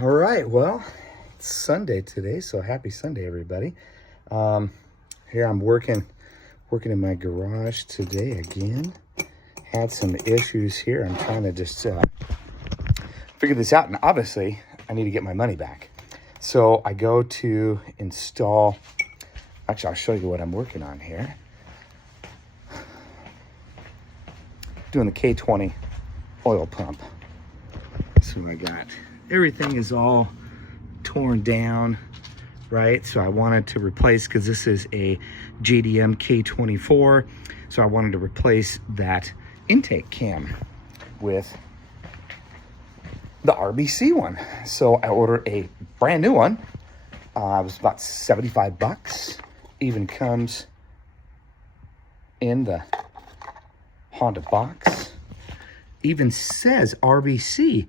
All right, well, it's Sunday today, so happy Sunday, everybody. Here I'm working in my garage today again. Had some issues here. I'm trying to just figure this out, and obviously I need to get my money back. So I go to install, actually I'll show you what I'm working on here. Doing the K20 oil pump. So I got, everything is all torn down, right? So I wanted to replace, because this is a JDM K24, so I wanted to replace that intake cam with the RBC one. So I ordered a brand new one. It was about 75 bucks. Even comes in the Honda box. Even says RBC,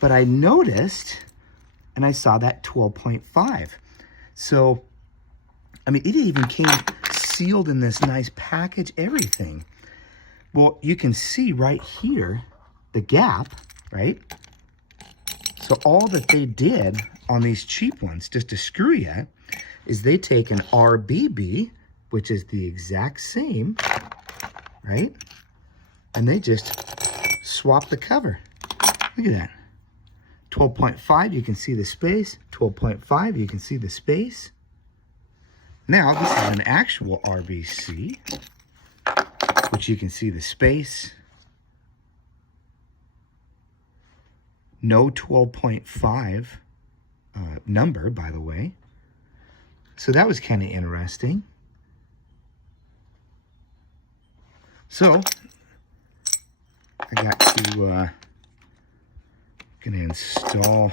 but I noticed and I saw that 12.5. So, I mean, it even came sealed in this nice package, everything. Well, you can see right here, the gap, right? So all that they did on these cheap ones, just to screw you, is they take an RBB, which is the exact same, right? And they just swap the cover. Look at that. 12.5, you can see the space. 12.5, you can see the space. Now, this is an actual RBC, which you can see the space. No 12.5 number, by the way. So that was kind of interesting. So I got to gonna install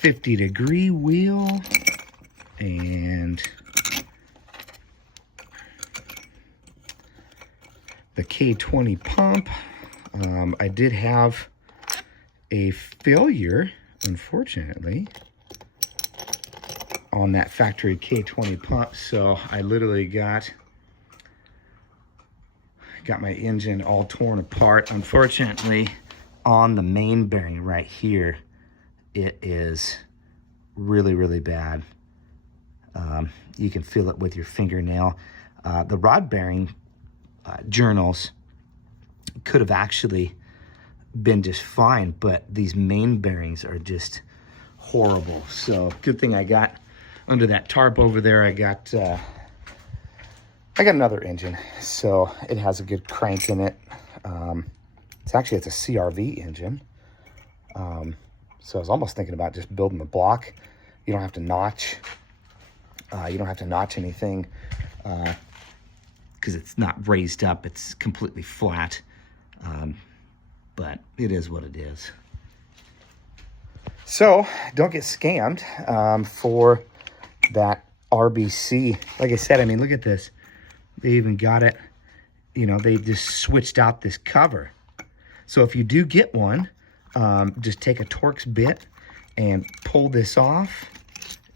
50-degree wheel and the K20 pump. I did have a failure, unfortunately, on that factory K20 pump, so I literally got my engine all torn apart. Unfortunately, on the main bearing right here, it is really, really bad. You can feel it with your fingernail. The rod bearing journals could have actually been just fine, but these main bearings are just horrible. So good thing I got under that tarp over there, I got another engine, so it has a good crank in it. It's a CRV engine. So I was almost thinking about just building the block. You don't have to notch. You don't have to notch anything because it's not raised up. It's completely flat. But it is what it is. So don't get scammed for that RBC. Like I said, I mean, look at this. They even got it, you know, they just switched out this cover. So if you do get one, just take a Torx bit and pull this off,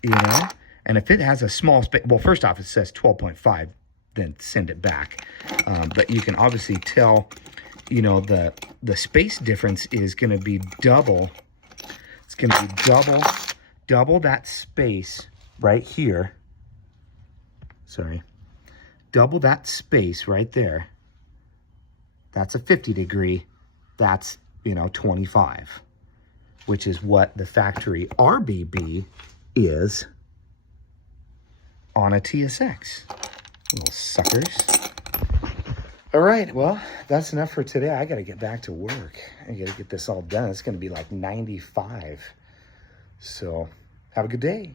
you know, and if it has a small space, well, first off, it says 12.5, then send it back. But you can obviously tell, you know, the space difference is going to be double. It's going to be double that space right here. Sorry. Double that space right there. That's a 50-degree. That's, you know, 25, which is what the factory RBB is on a TSX. Little suckers. All right, well, that's enough for today. I got to get back to work. I got to get this all done. It's going to be like 95. So have a good day.